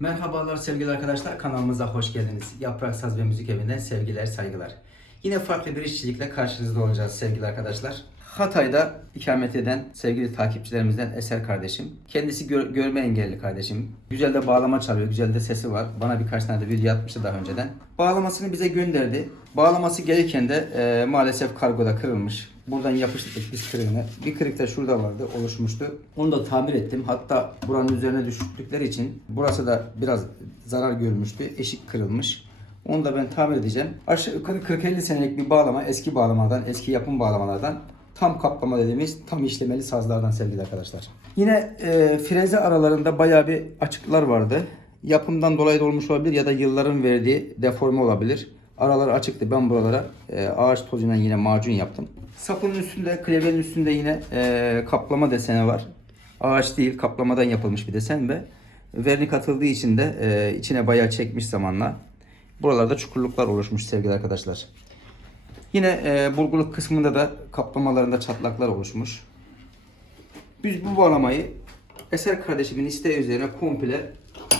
Merhabalar sevgili arkadaşlar kanalımıza hoş geldiniz. Yaprak Saz ve Müzik Evi'nden sevgiler saygılar. Yine farklı bir işçilikle karşınızda olacağız sevgili arkadaşlar. Hatay'da ikamet eden sevgili takipçilerimizden Eser kardeşim. Kendisi gör- görme engelli kardeşim. Güzel de bağlama çalıyor, güzel de sesi var. Bana birkaç tane de video atmıştı daha önceden. Bağlamasını bize gönderdi. Bağlaması gelirken de e, maalesef kargoda kırılmış. Buradan yapıştırdık biz kırığını. Bir kırık da şurada vardı, oluşmuştu. Onu da tamir ettim. Hatta buranın üzerine düştükleri için burası da biraz zarar görmüştü. Eşik kırılmış. Onu da ben tamir edeceğim. Aşağı yukarı 40-50 senelik bir bağlama, eski bağlamadan, eski yapım bağlamalardan tam kaplama dediğimiz tam işlemeli sazlardan sevgili arkadaşlar. Yine e, freze aralarında bayağı bir açıklar vardı. Yapımdan dolayı da olmuş olabilir ya da yılların verdiği deforme olabilir. Araları açıktı. Ben buralara e, ağaç tozuyla yine macun yaptım. Sapının üstünde, klavyenin üstünde yine e, kaplama deseni var. Ağaç değil, kaplamadan yapılmış bir desen ve vernik atıldığı için de e, içine bayağı çekmiş zamanla. Buralarda çukurluklar oluşmuş sevgili arkadaşlar. Yine e, burguluk kısmında da kaplamalarında çatlaklar oluşmuş. Biz bu bağlamayı Eser kardeşimin isteği üzerine komple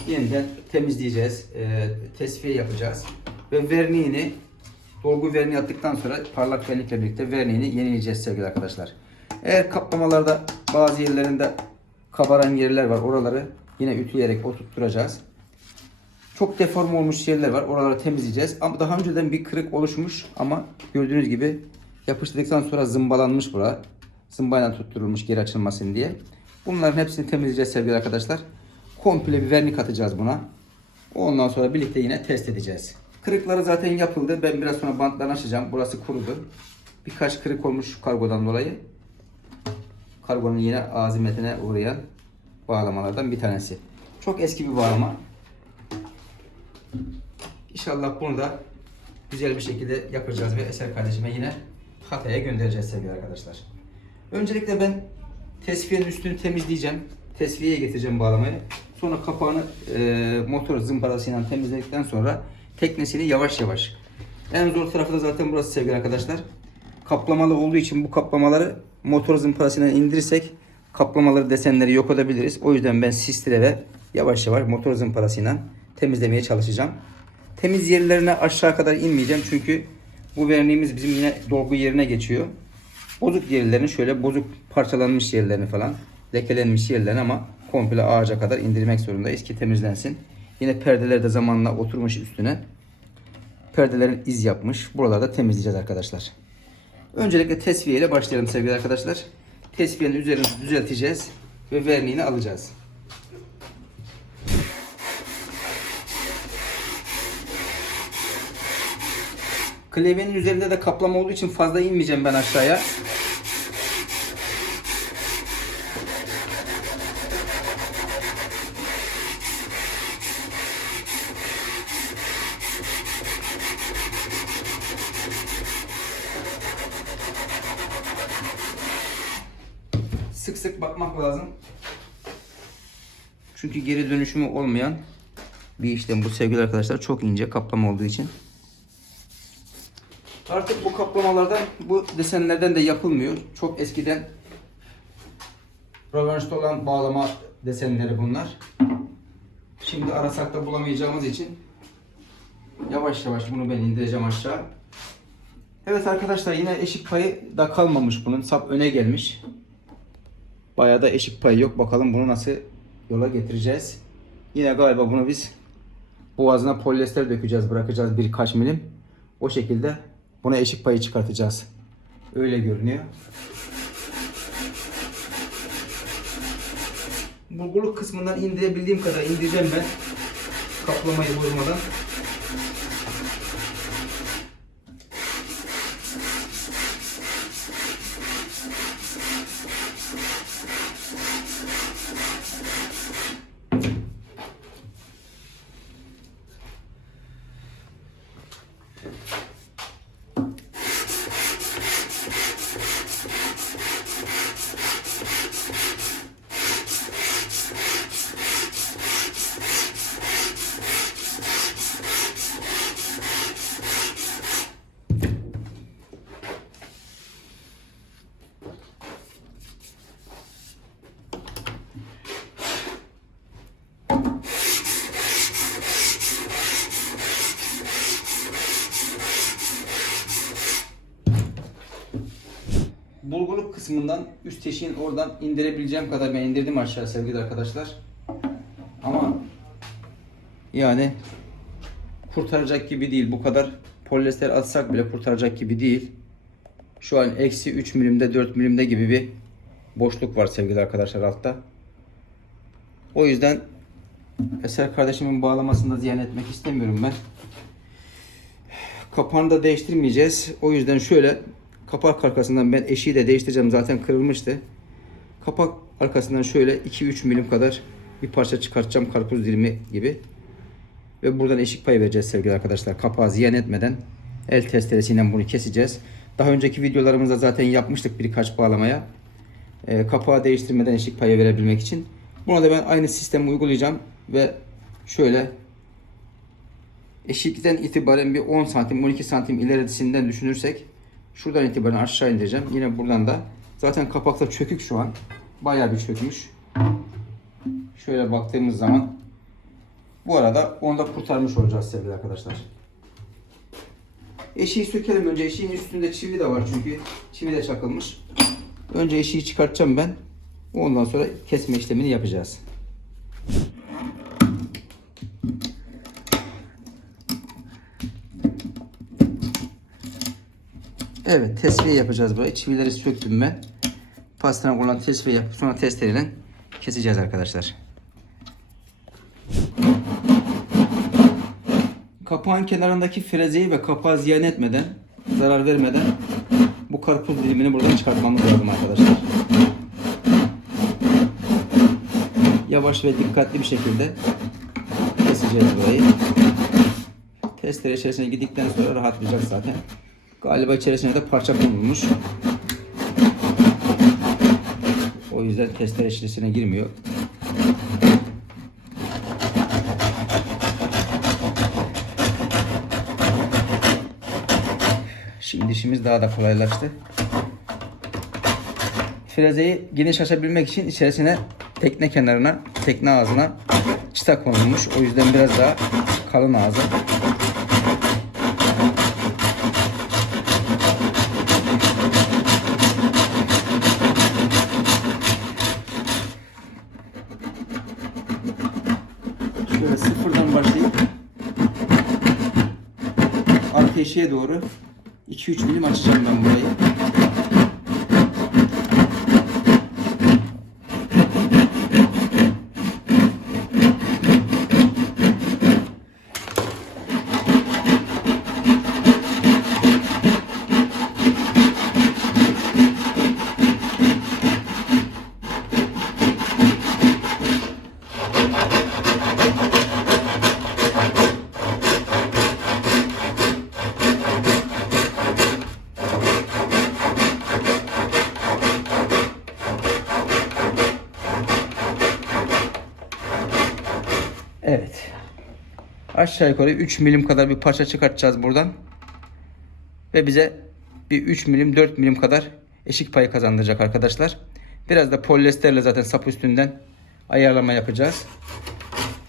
yeniden temizleyeceğiz. E, tesviye yapacağız. Ve verniğini dolgu verniği attıktan sonra parlak vernikle birlikte verniğini yenileyeceğiz sevgili arkadaşlar. Eğer kaplamalarda bazı yerlerinde kabaran yerler var. Oraları yine ütüleyerek oturtturacağız. Çok deforme olmuş yerler var. Oraları temizleyeceğiz. Ama daha önceden bir kırık oluşmuş ama gördüğünüz gibi yapıştırdıktan sonra zımbalanmış bura. Zımbayla tutturulmuş geri açılmasın diye. Bunların hepsini temizleyeceğiz sevgili arkadaşlar. Komple bir vernik atacağız buna. Ondan sonra birlikte yine test edeceğiz. Kırıkları zaten yapıldı. Ben biraz sonra bantlarını açacağım. Burası kurudu. Birkaç kırık olmuş kargodan dolayı. Kargonun yine azimetine uğrayan bağlamalardan bir tanesi. Çok eski bir bağlama. İnşallah bunu da güzel bir şekilde yapacağız ve Eser kardeşime yine Hatay'a göndereceğiz sevgili arkadaşlar. Öncelikle ben tesviyenin üstünü temizleyeceğim. Tesviyeye getireceğim bağlamayı. Sonra kapağını e, motor zımparasıyla temizledikten sonra teknesini yavaş yavaş. En zor tarafı da zaten burası sevgili arkadaşlar. Kaplamalı olduğu için bu kaplamaları motor zımparasıyla indirirsek kaplamaları desenleri yok edebiliriz. O yüzden ben sistire ve yavaş yavaş motor zımparasıyla temizlemeye çalışacağım. Temiz yerlerine aşağı kadar inmeyeceğim çünkü bu verniğimiz bizim yine dolgu yerine geçiyor. Bozuk yerlerini şöyle bozuk parçalanmış yerlerini falan lekelenmiş yerlerini ama komple ağaca kadar indirmek zorundayız ki temizlensin. Yine perdeler de zamanla oturmuş üstüne. Perdelerin iz yapmış. Buralarda temizleyeceğiz arkadaşlar. Öncelikle tesviye ile başlayalım sevgili arkadaşlar. Tesviyenin üzerini düzelteceğiz ve verniğini alacağız. Klavyenin üzerinde de kaplama olduğu için fazla inmeyeceğim ben aşağıya. Çünkü geri dönüşümü olmayan bir işlem bu sevgili arkadaşlar. Çok ince kaplama olduğu için. Artık bu kaplamalardan, bu desenlerden de yapılmıyor. Çok eskiden rövanşta olan bağlama desenleri bunlar. Şimdi arasak da bulamayacağımız için yavaş yavaş bunu ben indireceğim aşağı. Evet arkadaşlar yine eşik payı da kalmamış bunun. Sap öne gelmiş. Bayağı da eşik payı yok. Bakalım bunu nasıl yola getireceğiz. Yine galiba bunu biz boğazına polyester dökeceğiz, bırakacağız birkaç milim. O şekilde buna eşik payı çıkartacağız. Öyle görünüyor. Bulgurluk kısmından indirebildiğim kadar indireceğim ben. Kaplamayı bozmadan. Kısmından üst eşiğin oradan indirebileceğim kadar ben indirdim aşağı sevgili arkadaşlar. Ama yani kurtaracak gibi değil. Bu kadar polyester atsak bile kurtaracak gibi değil. Şu an eksi 3 milimde 4 milimde gibi bir boşluk var sevgili arkadaşlar altta. O yüzden Eser kardeşimin bağlamasını da ziyan etmek istemiyorum ben. Kapağını da değiştirmeyeceğiz. O yüzden şöyle kapak arkasından ben eşiği de değiştireceğim. Zaten kırılmıştı. Kapak arkasından şöyle 2-3 milim kadar bir parça çıkartacağım karpuz dilimi gibi. Ve buradan eşik payı vereceğiz sevgili arkadaşlar. Kapağı ziyan etmeden el testeresiyle bunu keseceğiz. Daha önceki videolarımızda zaten yapmıştık birkaç bağlamaya. Ee, kapağı değiştirmeden eşik payı verebilmek için. Buna da ben aynı sistemi uygulayacağım ve şöyle eşikten itibaren bir 10 santim 12 santim ilerisinden düşünürsek şuradan itibaren aşağı indireceğim. Yine buradan da zaten kapakta çökük şu an. Bayağı bir çökmüş. Şöyle baktığımız zaman bu arada onu da kurtarmış olacağız sevgili arkadaşlar. Eşiği sökelim önce. Eşiğin üstünde çivi de var çünkü. Çivi de çakılmış. Önce eşiği çıkartacağım ben. Ondan sonra kesme işlemini yapacağız. Evet tesviye yapacağız burayı. Çivileri söktüm ben. Pastanak olan tesviye yapıp sonra testereyle keseceğiz arkadaşlar. Kapağın kenarındaki frezeyi ve kapağı ziyan etmeden, zarar vermeden bu karpuz dilimini buradan çıkartmamız lazım arkadaşlar. Yavaş ve dikkatli bir şekilde keseceğiz burayı. Testere içerisine girdikten sonra rahatlayacak zaten. Galiba içerisine de parça konulmuş. O yüzden testere içerisine girmiyor. Şimdi işimiz daha da kolaylaştı. Frezeyi geniş açabilmek için içerisine tekne kenarına, tekne ağzına çıta konulmuş. O yüzden biraz daha kalın ağzı. Eşiğe doğru 2-3 milim açacağım ben burayı. Evet. Aşağı yukarı 3 milim kadar bir parça çıkartacağız buradan. Ve bize bir 3 milim 4 milim kadar eşik payı kazandıracak arkadaşlar. Biraz da polyesterle zaten sap üstünden ayarlama yapacağız.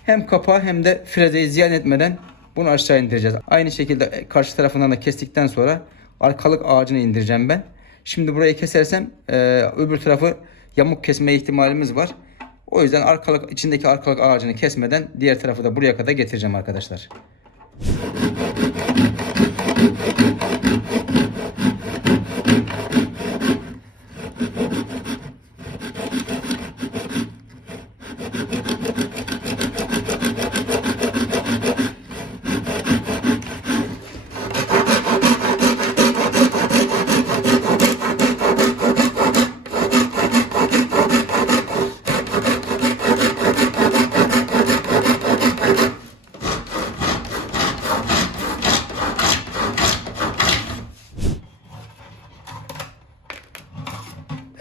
Hem kapağı hem de frezeyi ziyan etmeden bunu aşağı indireceğiz. Aynı şekilde karşı tarafından da kestikten sonra arkalık ağacını indireceğim ben. Şimdi burayı kesersem e, öbür tarafı yamuk kesme ihtimalimiz var. O yüzden arkalık içindeki arkalık ağacını kesmeden diğer tarafı da buraya kadar getireceğim arkadaşlar.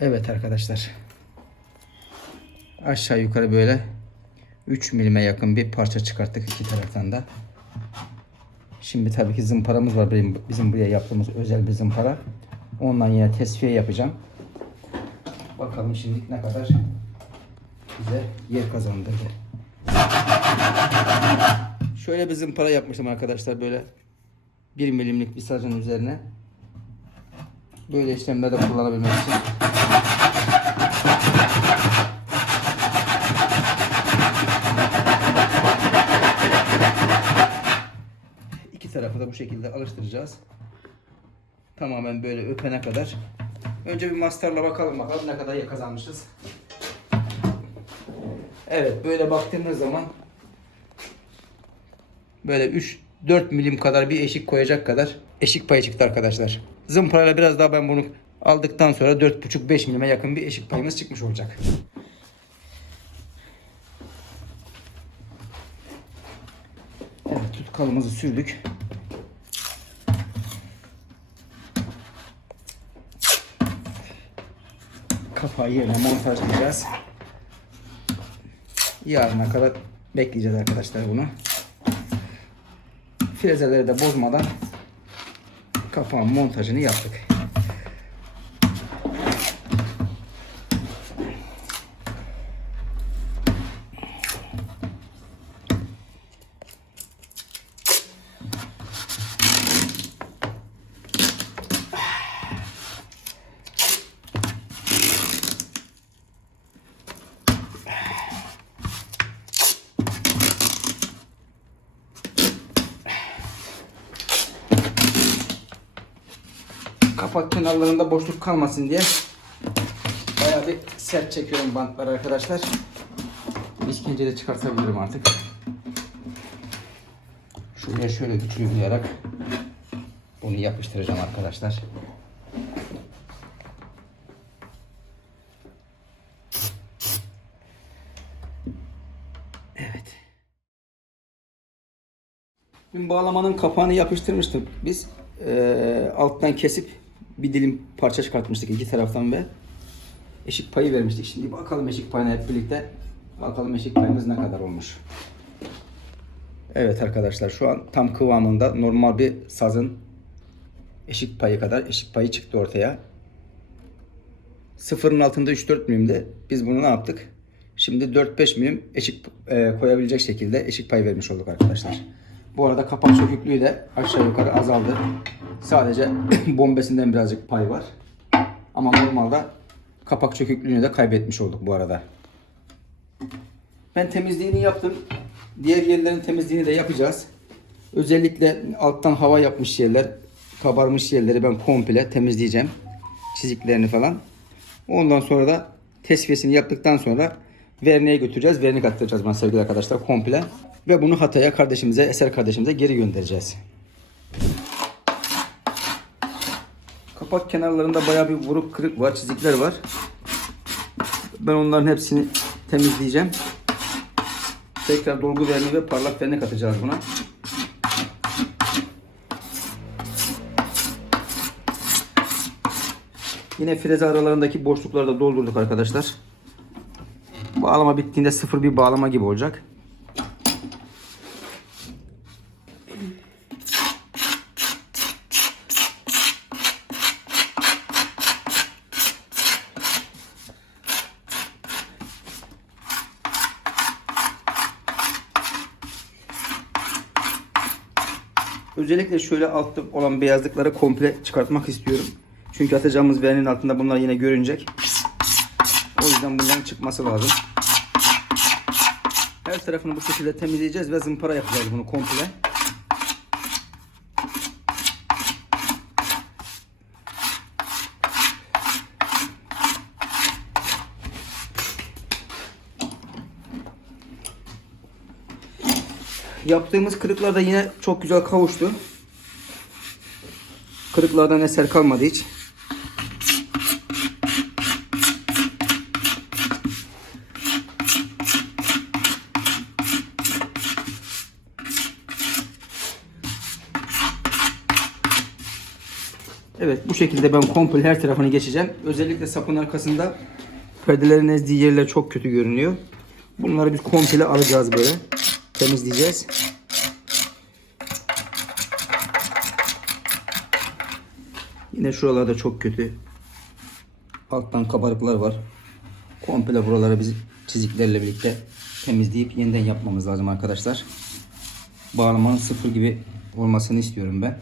Evet arkadaşlar. Aşağı yukarı böyle 3 milime yakın bir parça çıkarttık iki taraftan da. Şimdi tabii ki zımparamız var benim, bizim buraya yaptığımız özel bir zımpara. Ondan yine tesviye yapacağım. Bakalım şimdi ne kadar bize yer kazandırdı. Şöyle bir zımpara yapmıştım arkadaşlar böyle 1 milimlik bir sacın üzerine. Böyle işlemlerde kullanabilmek için. İki tarafı bu şekilde alıştıracağız. Tamamen böyle öpene kadar. Önce bir masterla bakalım bakalım ne kadar kazanmışız. Evet böyle baktığımız zaman böyle 3 4 milim kadar bir eşik koyacak kadar eşik payı çıktı arkadaşlar. Zımparayla biraz daha ben bunu aldıktan sonra 4,5-5 milime yakın bir eşik payımız çıkmış olacak. Evet tutkalımızı sürdük. Kapağı yerine montajlayacağız. Yarına kadar bekleyeceğiz arkadaşlar bunu. Frezeleri de bozmadan kapağın montajını yaptık. Kapak kenarlarında boşluk kalmasın diye bayağı bir sert çekiyorum bantları arkadaşlar. İşkence de çıkartabilirim artık. Şuraya şöyle güçlüyerek bunu yapıştıracağım arkadaşlar. Evet. Dün bağlamanın kapağını yapıştırmıştık biz. Ee, alttan kesip bir dilim parça çıkartmıştık iki taraftan ve eşik payı vermiştik. Şimdi bakalım eşik payına hep birlikte. Bakalım eşik payımız ne kadar olmuş. Evet arkadaşlar şu an tam kıvamında normal bir sazın eşik payı kadar eşik payı çıktı ortaya. Sıfırın altında 3-4 milimdi. Biz bunu ne yaptık? Şimdi 4-5 milim eşik e, koyabilecek şekilde eşik pay vermiş olduk arkadaşlar. Bu arada kapak söküklüğü de aşağı yukarı azaldı. Sadece bombesinden birazcık pay var. Ama normalde kapak çöküklüğünü de kaybetmiş olduk bu arada. Ben temizliğini yaptım. Diğer yerlerin temizliğini de yapacağız. Özellikle alttan hava yapmış yerler, kabarmış yerleri ben komple temizleyeceğim. Çiziklerini falan. Ondan sonra da tesviyesini yaptıktan sonra verniğe götüreceğiz. Vernik attıracağız bana sevgili arkadaşlar komple. Ve bunu Hatay'a kardeşimize, Eser kardeşimize geri göndereceğiz. Kapak kenarlarında bayağı bir vuruk kırık var, çizikler var. Ben onların hepsini temizleyeceğim. Tekrar dolgu verniği ve parlak vernik atacağız buna. Yine freze aralarındaki boşlukları da doldurduk arkadaşlar. Bağlama bittiğinde sıfır bir bağlama gibi olacak. Özellikle şöyle altta olan beyazlıkları komple çıkartmak istiyorum. Çünkü atacağımız verinin altında bunlar yine görünecek. O yüzden bunların çıkması lazım. Her tarafını bu şekilde temizleyeceğiz ve zımpara yapacağız bunu komple. Yaptığımız kırıklar da yine çok güzel kavuştu. Kırıklardan eser kalmadı hiç. Evet bu şekilde ben komple her tarafını geçeceğim. Özellikle sapın arkasında perdelerin ezdiği yerler çok kötü görünüyor. Bunları biz komple alacağız böyle. Temizleyeceğiz. Yine şuralarda çok kötü. Alttan kabarıklar var. Komple buraları biz çiziklerle birlikte temizleyip yeniden yapmamız lazım arkadaşlar. Bağlamanın sıfır gibi olmasını istiyorum ben.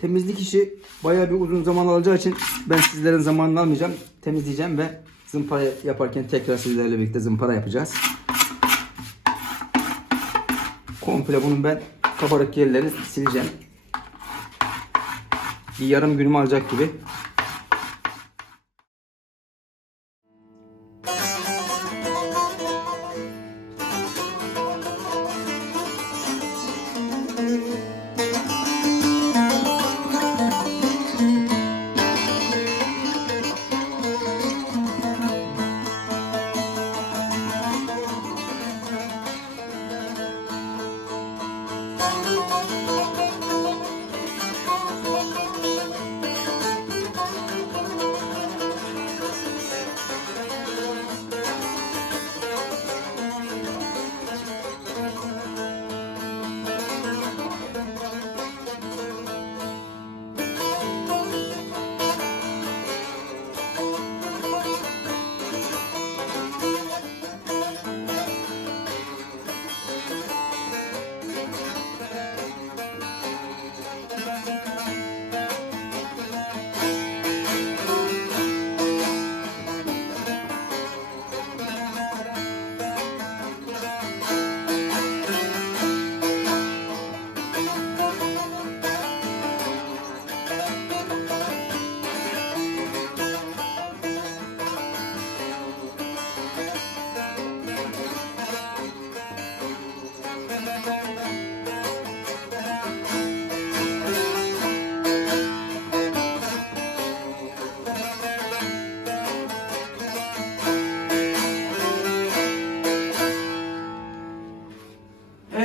Temizlik işi bayağı bir uzun zaman alacağı için ben sizlerin zamanını almayacağım. Temizleyeceğim ve zımpara yaparken tekrar sizlerle birlikte zımpara yapacağız. Komple bunun ben kabarık yerlerini sileceğim. Bir yarım günümü alacak gibi.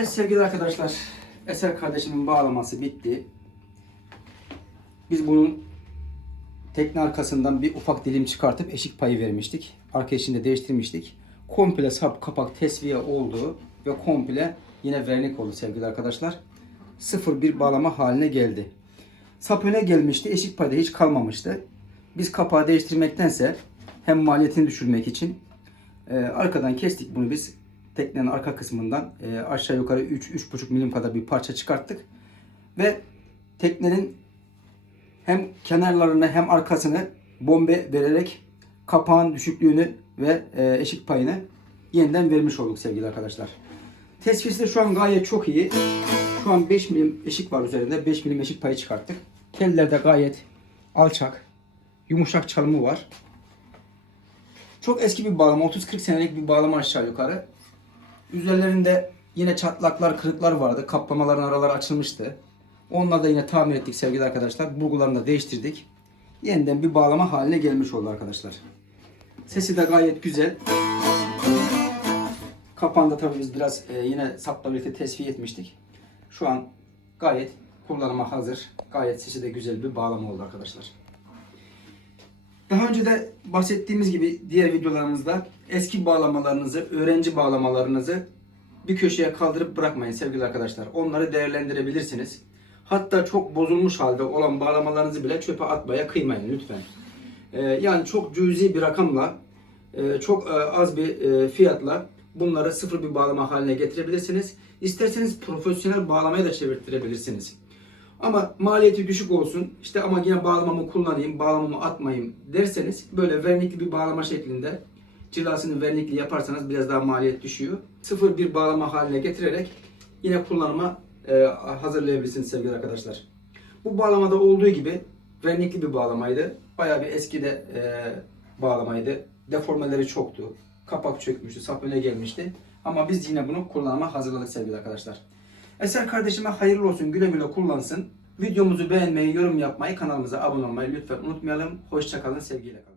Evet sevgili arkadaşlar, Eser kardeşimin bağlaması bitti. Biz bunun tekne arkasından bir ufak dilim çıkartıp eşik payı vermiştik. Arka eşini de değiştirmiştik. Komple sap kapak tesviye oldu ve komple yine vernik oldu sevgili arkadaşlar. Sıfır bir bağlama haline geldi. Sap öne gelmişti, eşik payda hiç kalmamıştı. Biz kapağı değiştirmektense hem maliyetini düşürmek için e, arkadan kestik bunu biz teknenin arka kısmından e, aşağı yukarı 3-3,5 milim kadar bir parça çıkarttık. Ve teknenin hem kenarlarını hem arkasını bombe vererek kapağın düşüklüğünü ve e, eşik payını yeniden vermiş olduk sevgili arkadaşlar. Tesvisi de şu an gayet çok iyi. Şu an 5 milim eşik var üzerinde. 5 milim eşik payı çıkarttık. Teller de gayet alçak. Yumuşak çalımı var. Çok eski bir bağlama. 30-40 senelik bir bağlama aşağı yukarı. Üzerlerinde yine çatlaklar, kırıklar vardı. Kaplamaların araları açılmıştı. Onları da yine tamir ettik sevgili arkadaşlar. Burgularını da değiştirdik. Yeniden bir bağlama haline gelmiş oldu arkadaşlar. Sesi de gayet güzel. Kapağında tabii biz biraz e, yine sapla birlikte tesviye etmiştik. Şu an gayet kullanıma hazır. Gayet sesi de güzel bir bağlama oldu arkadaşlar. Daha önce de bahsettiğimiz gibi diğer videolarımızda eski bağlamalarınızı, öğrenci bağlamalarınızı bir köşeye kaldırıp bırakmayın sevgili arkadaşlar. Onları değerlendirebilirsiniz. Hatta çok bozulmuş halde olan bağlamalarınızı bile çöpe atmaya kıymayın lütfen. Ee, yani çok cüzi bir rakamla, e, çok e, az bir e, fiyatla bunları sıfır bir bağlama haline getirebilirsiniz. İsterseniz profesyonel bağlamaya da çevirtirebilirsiniz. Ama maliyeti düşük olsun, işte ama yine bağlamamı kullanayım, bağlamamı atmayayım derseniz böyle vernikli bir bağlama şeklinde cilasını vernikli yaparsanız biraz daha maliyet düşüyor. Sıfır bir bağlama haline getirerek yine kullanıma e, hazırlayabilirsiniz sevgili arkadaşlar. Bu bağlamada olduğu gibi vernikli bir bağlamaydı. Bayağı bir eski de e, bağlamaydı. Deformeleri çoktu. Kapak çökmüştü, sap öne gelmişti. Ama biz yine bunu kullanıma hazırladık sevgili arkadaşlar. Eser kardeşime hayırlı olsun, güle güle kullansın. Videomuzu beğenmeyi, yorum yapmayı, kanalımıza abone olmayı lütfen unutmayalım. Hoşçakalın, sevgiyle kalın.